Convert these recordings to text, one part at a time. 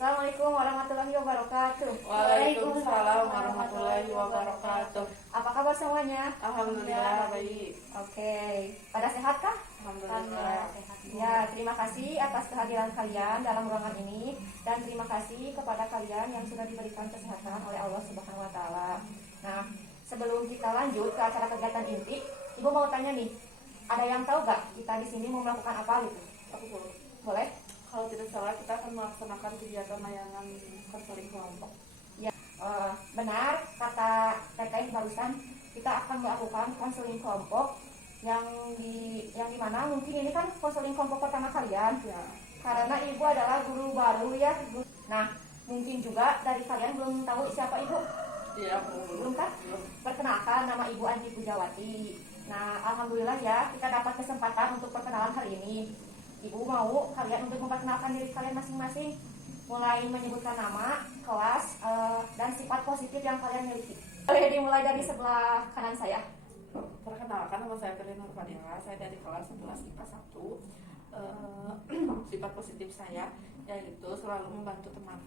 Assalamualaikum warahmatullahi wabarakatuh. Waalaikumsalam warahmatullahi wabarakatuh. Apa kabar semuanya? Alhamdulillah baik. Oke, pada sehat kah? Alhamdulillah. Ya, terima kasih atas kehadiran kalian dalam ruangan ini dan terima kasih kepada kalian yang sudah diberikan kesehatan oleh Allah Subhanahu wa taala. Nah, sebelum kita lanjut ke acara kegiatan inti, Ibu mau tanya nih, ada yang tahu gak kita di sini mau melakukan apa gitu? Aku Boleh? kalau tidak salah kita akan melaksanakan kegiatan layanan konseling kelompok. Ya, benar kata Teteh barusan, kita akan melakukan konseling kelompok yang dimana mungkin ini kan konseling kelompok pertama kalian Ya. karena ibu adalah guru baru ya. Nah, mungkin juga dari kalian belum tahu siapa ibu. Iya, Belum kan? Perkenalkan, nama ibu Andi Pujawati. Nah, alhamdulillah ya kita dapat kesempatan untuk perkenalan hari ini. Ibu mau kalian untuk memperkenalkan diri kalian masing-masing, mulai menyebutkan nama, kelas, dan sifat positif yang kalian miliki. Boleh dimulai dari sebelah kanan saya. Perkenalkan, nama saya Firly Nurfadila. Saya dari kelas 11 IPA 1. Sifat positif saya yaitu selalu membantu teman.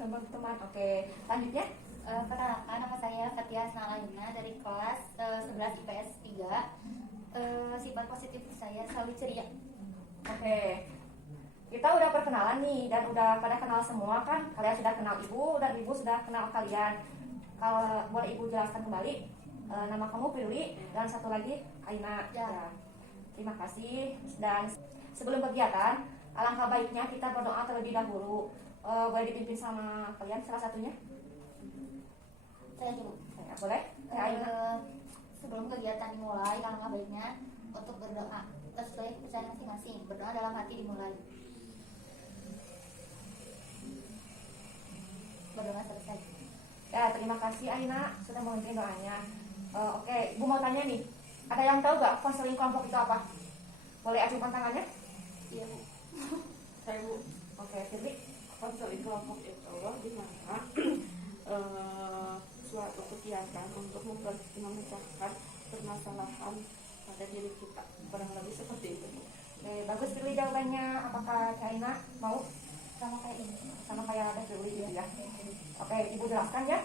Teman-teman, oke. Lanjutnya. Perkenalkan, nama saya Fatia Asnalaina dari kelas 11 IPS 3. Sifat positif saya selalu ceria. Oke. Kita udah perkenalan nih dan udah pada kenal semua kan? Kalian sudah kenal ibu dan ibu sudah kenal kalian. Kalau boleh ibu jelaskan kembali, nama kamu Firly dan satu lagi Aina. Ya. Terima kasih. Dan sebelum kegiatan, alangkah baiknya kita berdoa terlebih dahulu. Boleh dipimpin sama kalian salah satunya? Saya juga. Boleh? Aina. Sebelum kegiatan dimulai, alangkah baiknya untuk berdoa sesuai kepercayaan masing-masing. Berdoa dalam hati dimulai. Berdoa selesai. Ya, terima kasih Aina sudah memimpin doanya. Oke, ibu mau tanya nih, ada yang tahu gak konseling kelompok itu apa? Boleh acungkan tangannya? Iya, Bu. Saya Bu, Oke, Firly. konseling kelompok itu di mana suatu kegiatan untuk memecahkan permasalahan pada diri kita, kurang lebih seperti itu. Oke, bagus Firly jawabannya. Apakah Aina mau Sama kayak ini. sama kayak ada Firly ya? Oke, ibu jelaskan ya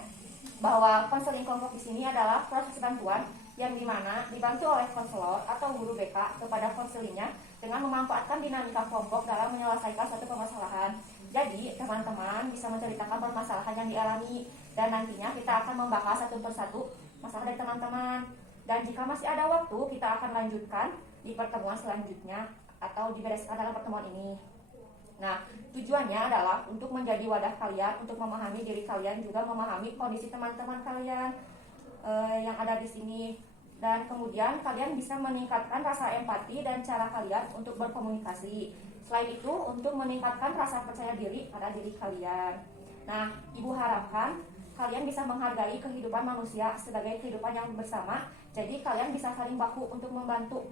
bahwa konseling kelompok di sini adalah proses bantuan yang dimana dibantu oleh konselor atau guru BK kepada konselingnya dengan memanfaatkan dinamika kelompok dalam menyelesaikan suatu permasalahan. Jadi teman-teman bisa menceritakan permasalahan yang dialami dan nantinya kita akan membahas satu persatu masalah dari teman-teman. Dan jika masih ada waktu, kita akan lanjutkan di pertemuan selanjutnya atau dibereskan dalam pertemuan ini. Nah, tujuannya adalah untuk menjadi wadah kalian, untuk memahami diri kalian, juga memahami kondisi teman-teman kalian yang ada di sini. Dan kemudian kalian bisa meningkatkan rasa empati dan cara kalian untuk berkomunikasi. Selain itu, untuk meningkatkan rasa percaya diri pada diri kalian. Nah, ibu harapkan kalian bisa menghargai kehidupan manusia sebagai kehidupan yang bersama. Jadi kalian bisa saling bahu untuk membantu,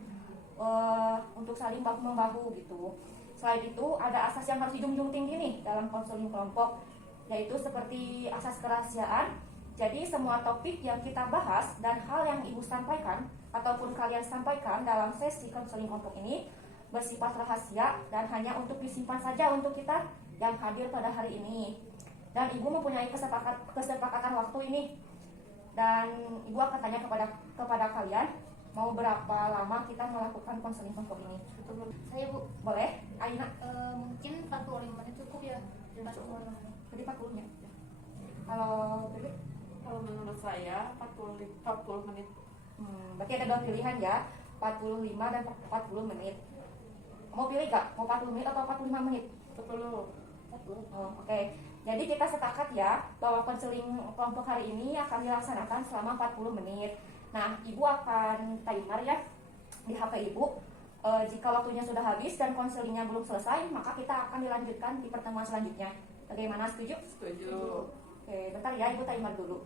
untuk saling bahu membahu gitu. Selain itu, ada asas yang harus dijunjung tinggi nih dalam konseling kelompok, yaitu seperti asas kerahasiaan. Jadi semua topik yang kita bahas dan hal yang ibu sampaikan ataupun kalian sampaikan dalam sesi konseling kelompok ini bersifat rahasia dan hanya untuk disimpan saja untuk kita yang hadir pada hari ini. Dan ibu mempunyai kesepakatan waktu ini. Dan ibu akan tanya kepada kalian, mau berapa lama kita melakukan konseling kelompok ini? Saya, Bu. Boleh? Aina? Mungkin 45 menit cukup ya. 45 menit. Jadi 40-nya. Kalau Firly? Kalau menurut saya 40 menit. Berarti ada dua pilihan ya, 45 dan 40 menit. Mau pilih gak? Mau 40 menit atau 45 menit? 40. Oke. Jadi kita sepakat ya bahwa konseling kelompok hari ini akan dilaksanakan selama 40 menit. Nah, ibu akan timer ya di HP ibu. Jika waktunya sudah habis dan konselingnya belum selesai, maka kita akan dilanjutkan di pertemuan selanjutnya. Bagaimana, setuju? Setuju. Oke, bentar ya, ibu timer dulu.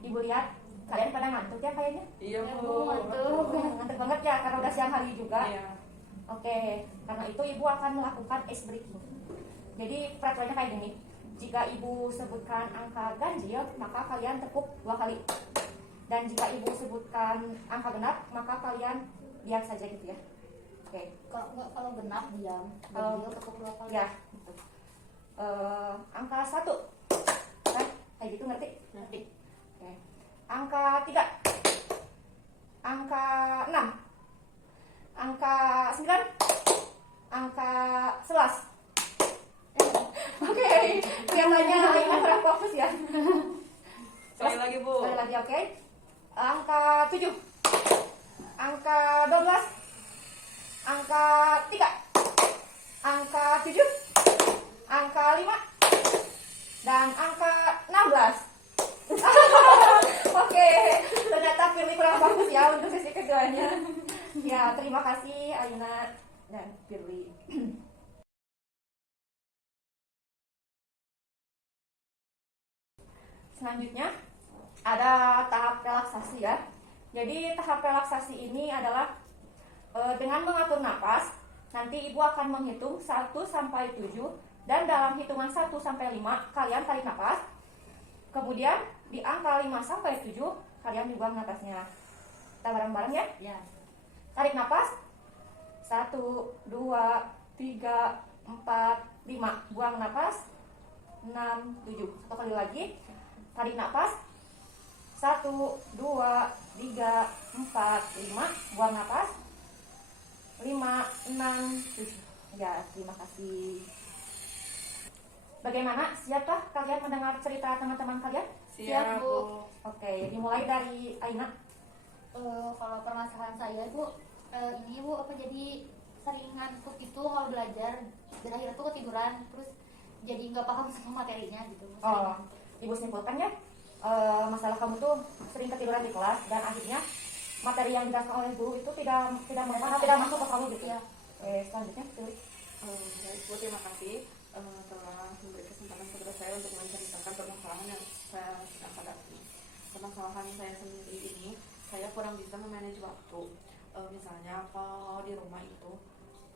Ibu lihat, kalian pada ngantuk ya kayaknya? Iya Ya, Bu. Bu, ngantuk. Ngantuk banget ya, karena udah siang hari juga. Iya. Oke, karena itu ibu akan melakukan ice breaking. Jadi peraturannya kayak gini. Jika ibu sebutkan angka ganjil, maka kalian tepuk 2 kali. Dan jika ibu sebutkan angka genap, maka kalian diam saja gitu ya. Oke. Kalau genap diam. Kalau Ganjil tepuk 2 kali. Ya, gitu. Angka 1. Kan? Kayak gitu ngerti? Ngerti. Oke. Angka 3. Angka 6. Angka 9. Angka 11. Oke, kelihatannya Aina kurang fokus ya. Sekali lagi, Bu. Sekali lagi, oke. Angka 7. Angka 12. Angka 3. Angka 7. Angka 5. Dan angka 16. Oke, ternyata Firly kurang fokus ya untuk sesi keduanya. Ya, terima kasih Aina dan Firly. Selanjutnya ada tahap relaksasi ya. Jadi tahap relaksasi ini adalah dengan mengatur napas. Nanti ibu akan menghitung 1 sampai 7 dan dalam hitungan 1 sampai 5 kalian tarik napas. Kemudian di angka 5 sampai 7 kalian buang napasnya. Kita bareng-bareng ya. Ya. Tarik napas. 1, 2, 3, 4, 5. Buang napas. 6, 7. Satu kali lagi. Tarik napas. 1, 2, 3, 4, 5. Buang napas. 5, 6, 7. Ya, terima kasih. Bagaimana? Siapkah kalian mendengar cerita teman-teman kalian? Siap, Bu. Oke, dimulai dari Aina. Kalau permasalahan saya Bu, ini Bu jadi sering ngantuk itu kalau belajar dan akhirnya tuh ketiduran terus jadi nggak paham sama materinya gitu. Oh, ibu simpulkan ya. Masalah kamu tuh sering ketiduran di kelas dan akhirnya materi yang dijelaskan oleh guru itu tidak masuk ke kamu gitu ya. Selanjutnya pilih. Baik, Bu, terima kasih telah memberi kesempatan kepada saya untuk menceritakan permasalahan yang saya sedang hadapi. Permasalahan saya sendiri ini, saya kurang bisa memanage waktu. Misalnya kalau di rumah itu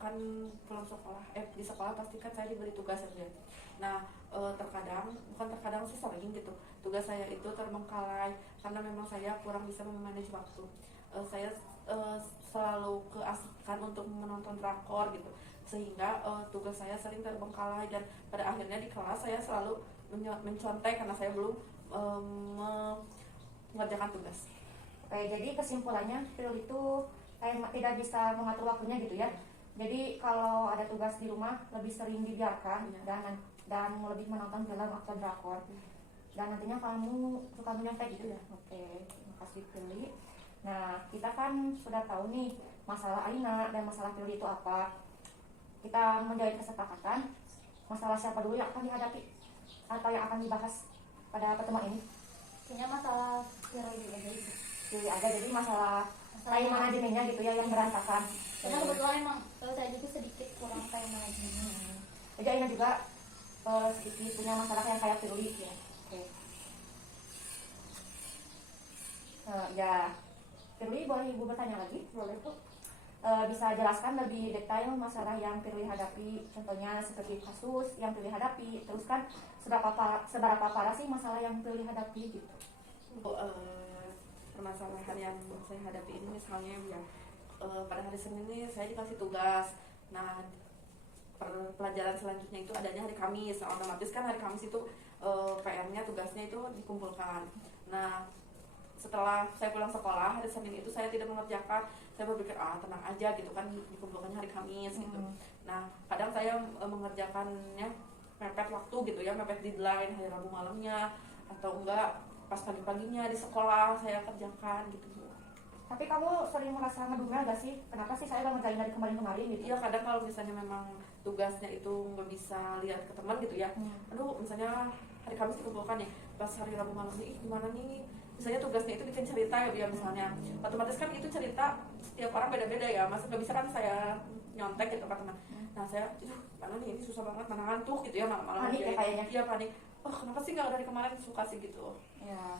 kan pulang sekolah, di sekolah pasti kan saya diberi tugas saja. Nah, bukan terkadang sih sering gitu. Tugas saya itu terbengkalai karena memang saya kurang bisa memanage waktu. Saya selalu keasikan untuk menonton drakor gitu, sehingga tugas saya sering terbengkalai dan pada akhirnya di kelas saya selalu mencontek karena saya belum mengerjakan tugas. Oke, jadi kesimpulannya Phil itu kayak tidak bisa mengatur waktunya gitu ya. Jadi kalau ada tugas di rumah lebih sering dibiarkan dan lebih menonton film atau drakor. Dan nantinya kamu suka menyontek gitu ya. Oke, terima kasih Phil. Nah, kita kan sudah tahu nih masalah Aina dan masalah Phil itu apa. Kita menjalin kesepakatan masalah siapa dulu yang akan dihadapi atau yang akan dibahas pada pertemuan ini. Kayaknya masalah periode aja itu. Jadi ada jadi masalah time manajemennya gitu ya yang berantakan. Karena kebetulan emang saya juga sedikit kurang time manajemennya. Jadi Aina juga sedikit punya masalah yang kayak Firly ya. Oke. Ya, Firly boleh ibu bertanya lagi? Boleh tuh. Bisa jelaskan lebih detail masalah yang Firly hadapi, contohnya seperti kasus yang Firly hadapi, terus kan seberapa parah sih masalah yang Firly hadapi gitu. Permasalahan yang saya hadapi ini misalnya ya, pada hari Senin ini saya dikasih tugas. Nah, pelajaran selanjutnya itu adanya hari Kamis. Nah, otomatis kan hari Kamis itu PR-nya, tugasnya itu dikumpulkan. Nah, setelah saya pulang sekolah hari Senin itu saya tidak mengerjakan. Saya berpikir tenang aja gitu kan, dikumpulkannya hari Kamis gitu. Nah, kadang saya mengerjakannya mepet waktu gitu ya, mepet deadline hari Rabu malamnya, atau enggak pas pagi-paginya di sekolah saya kerjakan gitu. Tapi kamu sering merasa ngedumel gak sih? Kenapa sih saya udah ngerjain dari kemarin-kemarin gitu? Iya, kadang kalau misalnya memang tugasnya itu nggak bisa lihat ke teman gitu ya. Aduh, misalnya hari Kamis dikumpulkan nih, pas hari Rabu malam nih, gimana nih? Misalnya tugasnya itu bikin cerita ya, misalnya. Otomatis kan itu cerita setiap orang beda-beda ya, masa nggak bisa kan saya nyontek gitu ke teman. Nah, saya, mana nih, ini susah banget, mana ngantuk gitu ya, malam-malam. Panik ya kayaknya. Iya, panik. Kenapa sih nggak dari kemarin suka sih gitu? Ya,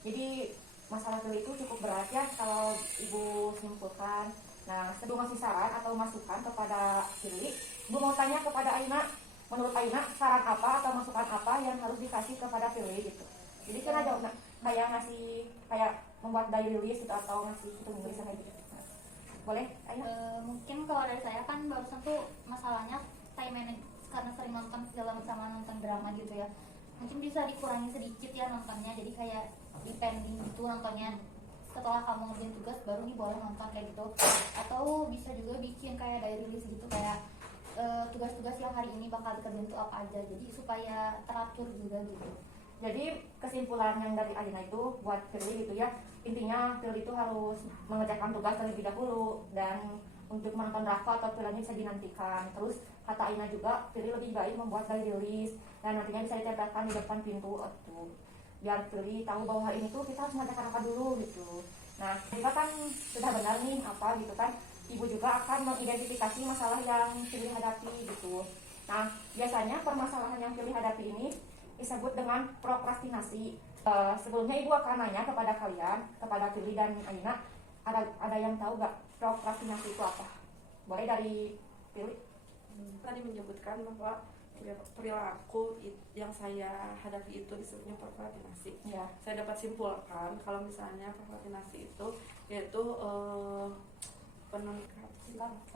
jadi masalah Firly itu cukup berat ya kalau ibu simpulkan. Nah, sebelum ngasih saran atau masukan kepada Firly, ibu mau tanya kepada Aina, menurut Aina saran apa atau masukan apa yang harus dikasih kepada Firly gitu. Jadi kan ada kayak ngasih, kayak membuat diary list gitu atau ngasih tulisan kayak gitu. boleh Aina? Mungkin kalau dari saya kan barusan tuh masalahnya time management karena sering nonton film sama nonton drama gitu ya, mungkin bisa dikurangi sedikit ya nontonnya, jadi kayak depending gitu nontonnya, setelah kamu ngerjain tugas baru nih boleh nonton kayak gitu. Atau bisa juga bikin kayak diary list gitu, kayak tugas-tugas yang hari ini bakal dikerjain tuh apa aja, jadi supaya teratur juga gitu. Jadi kesimpulan yang dari Aina itu buat Firly gitu ya, intinya Firly itu harus mengerjakan tugas terlebih dahulu, dan untuk menonton drakor atau filmnya bisa dinantikan. Terus kata Aina juga, Firly lebih baik membuat diary list dan nantinya bisa ditempelkan di depan pintu tuh, biar Firly tahu bahwa hari ini tuh kita harus mengerjakan apa dulu gitu. Nah, kita kan sudah benar nih apa gitu kan, ibu juga akan mengidentifikasi masalah yang Firly hadapi gitu. Nah, biasanya permasalahan yang Firly hadapi ini disebut dengan prokrastinasi. Sebelumnya ibu akan nanya kepada kalian, kepada Firly dan Aina, ada yang tahu gak prokrastinasi itu apa? Boleh dari Firly? Tadi menyebutkan bahwa perilaku yang saya hadapi itu disebutnya prokrastinasi. Ya. Saya dapat simpulkan kalau misalnya prokrastinasi itu yaitu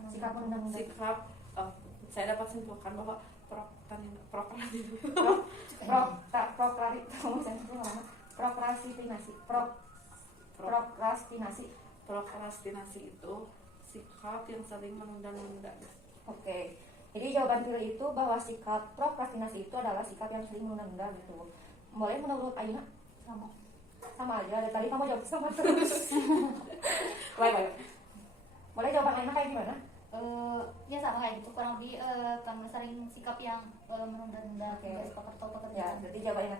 Sikap menunda-nunda. Saya dapat simpulkan bahwa prokrastinasi itu sikap yang sering menunda-nunda. Oke. Jadi jawaban Firly itu bahwa sikap prokrastinasi itu adalah sikap yang sering menunda-nunda gitu. Boleh menurut Aina? Sama aja. Dari tadi kamu jawab sama terus. Baik. Boleh jawaban Aina kayak gimana? Ya sama kayak gitu, kurang lebih karena sering sikap yang menunda-nunda tugas atau pekerjaan. Ya, jadi jawaban Aina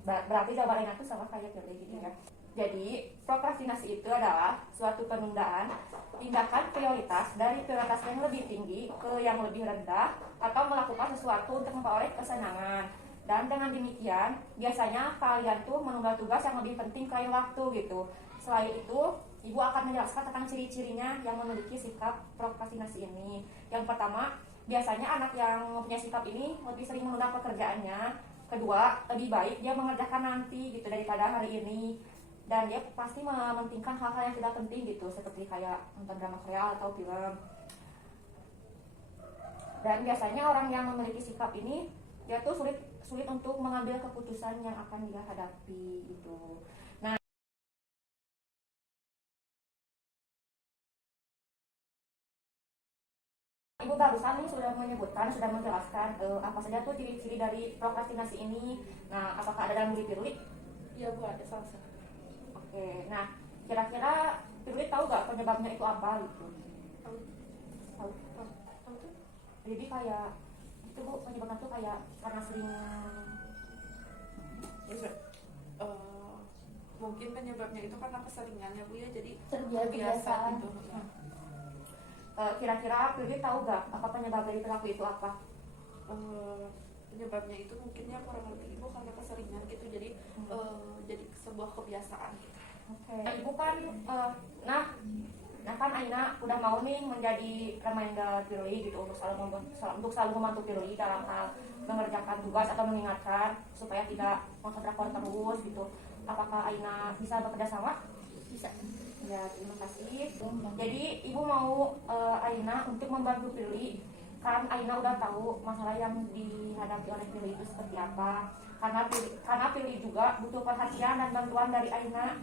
berarti jawaban Aina itu sama kayak Firly gitu ya. Jadi prokrastinasi itu adalah suatu penundaan tindakan prioritas dari prioritas yang lebih tinggi ke yang lebih rendah, atau melakukan sesuatu untuk memperoleh kesenangan. Dan dengan demikian biasanya kalian tuh menunda tugas yang lebih penting ke lain waktu gitu. Selain itu, ibu akan menjelaskan tentang ciri-cirinya yang memiliki sikap prokrastinasi ini. Yang pertama, biasanya anak yang mempunyai sikap ini lebih sering menunda pekerjaannya. Kedua, lebih baik dia mengerjakan nanti gitu daripada hari ini. Dan dia pasti mementingkan hal-hal yang tidak penting gitu, seperti kayak nonton drama Korea atau film. Dan biasanya orang yang memiliki sikap ini, dia tuh sulit untuk mengambil keputusan yang akan dia hadapi gitu. Nah, ibu barusan nih sudah menjelaskan apa saja tuh ciri-ciri dari prokrastinasi ini. Nah, apakah ada dalam diri Firly? Iya Bu, ada salah satu. Oke, nah kira-kira Firly tahu gak penyebabnya itu apa gitu? Tahu. Jadi kayak itu Bu, penyebabnya tuh kayak karena sering mungkin penyebabnya itu karena keseringan ya Bu ya, jadi terbiasa gitu. Kira-kira Firly tahu gak apa penyebab dari perilaku itu apa? Penyebabnya itu mungkinnya kurang lebih Ibu karena keseringan gitu, jadi jadi sebuah kebiasaan gitu. Oke. Ibu kan nah kan Aina udah mau nih menjadi reminder Firly gitu untuk selalu membantu Firly dalam hal mengerjakan tugas atau mengingatkan supaya tidak nonton drakor terus gitu. Apakah Aina bisa bekerja sama? Bisa. Ya, terima kasih. Jadi ibu mau Aina untuk membantu Firly, kan Aina udah tahu masalah yang dihadapi oleh Firly itu seperti apa. Karena Firly juga butuh perhatian dan bantuan dari Aina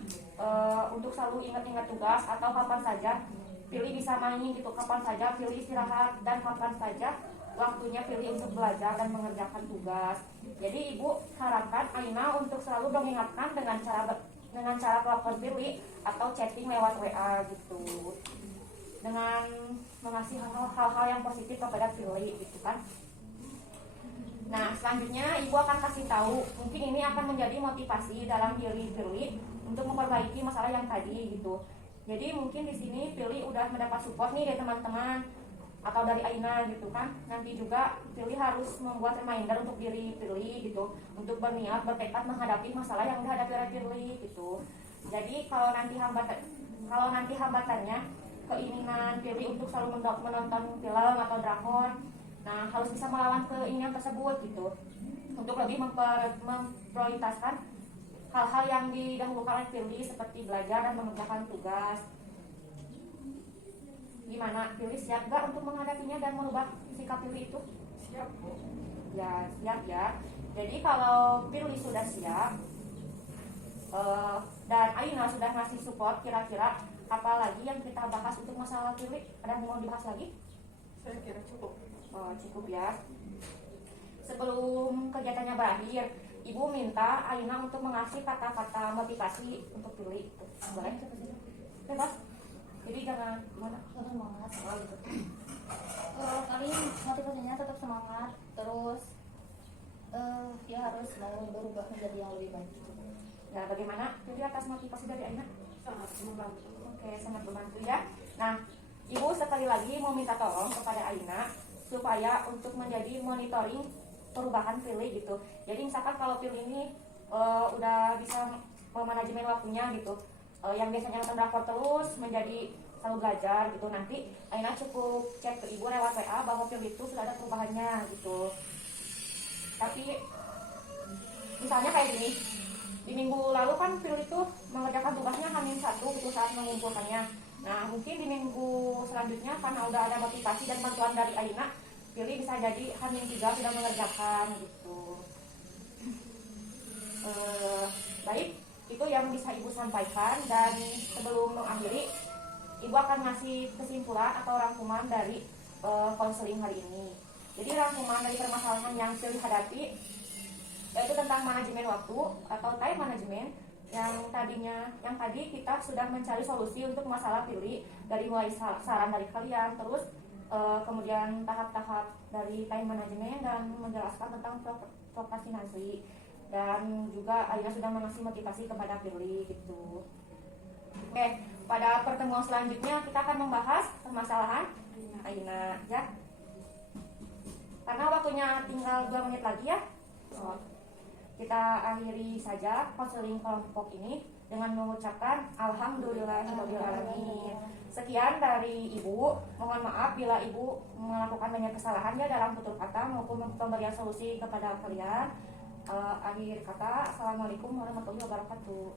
untuk selalu ingat-ingat tugas atau kapan saja Firly bisa main gitu, kapan saja Firly istirahat, dan kapan saja waktunya Firly untuk belajar dan mengerjakan tugas. Jadi ibu harapkan Aina untuk selalu mengingatkan dengan cara telepon Firly atau chatting lewat WA gitu, dengan mengasih hal-hal yang positif kepada Firly gitu kan. Nah, selanjutnya ibu akan kasih tahu, mungkin ini akan menjadi motivasi dalam diri Firly untuk memperbaiki masalah yang tadi gitu. Jadi mungkin di sini Firly udah mendapat support nih dari teman-teman atau dari Aina gitu kan. Nanti juga Firly harus membuat reminder untuk diri Firly gitu, untuk berniat bertekad menghadapi masalah yang dihadapi oleh Firly gitu. Jadi kalau nanti hambatannya keinginan Firly untuk selalu menonton film atau drakor, nah harus bisa melawan keinginan tersebut gitu, untuk lebih memprioritaskan hal-hal yang didahulukan oleh Firly seperti belajar dan mengerjakan tugas. Gimana, Pilih siap nggak untuk menghadapinya dan merubah sikap Pilih itu? Siap, Bu. Ya, siap ya. Jadi kalau Pilih sudah siap, dan Aina sudah ngasih support, kira-kira apa lagi yang kita bahas untuk masalah Pilih? Ada yang mau dibahas lagi? Saya kira cukup. Cukup ya. Sebelum kegiatannya berakhir, Ibu minta Aina untuk mengasih kata-kata motivasi untuk Pilih. Boleh? Bebas. Jadi jangan gimana? Semangat gitu. Paling motivasinya tetap semangat, terus ya harus mau berubah menjadi yang lebih baik gitu. Nah, bagaimana Pilih atas motivasi dari Aina? Sangat membantu. Oke, sangat membantu ya. Nah, Ibu sekali lagi mau minta tolong kepada Aina supaya untuk menjadi monitoring perubahan Pilih gitu. Jadi misalkan kalau Pilih ini udah bisa memanajemen waktunya gitu, yang biasanya nonton drakor terus menjadi selalu belajar gitu, nanti Aina cukup cek ke Ibu lewat WA bahwa Pilih itu sudah ada perubahannya gitu. Tapi misalnya kayak gini, di minggu lalu kan Pilih itu mengerjakan tugasnya H-1 gitu saat mengumpulkannya. Nah, mungkin di minggu selanjutnya karena udah ada motivasi dan bantuan dari Aina, Pilih bisa jadi H-3 sudah mengerjakan gitu. Baik, itu yang bisa Ibu sampaikan, dan sebelum mengakhiri, Ibu akan ngasih kesimpulan atau rangkuman dari konseling hari ini. Jadi rangkuman dari permasalahan yang Pilih hadapi yaitu tentang manajemen waktu atau time management, yang tadi kita sudah mencari solusi untuk masalah Pilih dari mulai saran dari kalian, terus kemudian tahap-tahap dari time management dan menjelaskan tentang prokrastinasi, dan juga Aina sudah mengasih motivasi kepada Pilih gitu. Oke, pada pertemuan selanjutnya kita akan membahas permasalahan Aina ya. Karena waktunya tinggal 2 menit lagi ya. Kita akhiri saja konseling kelompok ini dengan mengucapkan alhamdulillahirobbilalamin. Sekian dari Ibu. Mohon maaf bila Ibu melakukan banyak kesalahan ya dalam tutur kata maupun pemberian solusi kepada kalian. Akhir kata, assalamualaikum warahmatullahi wabarakatuh.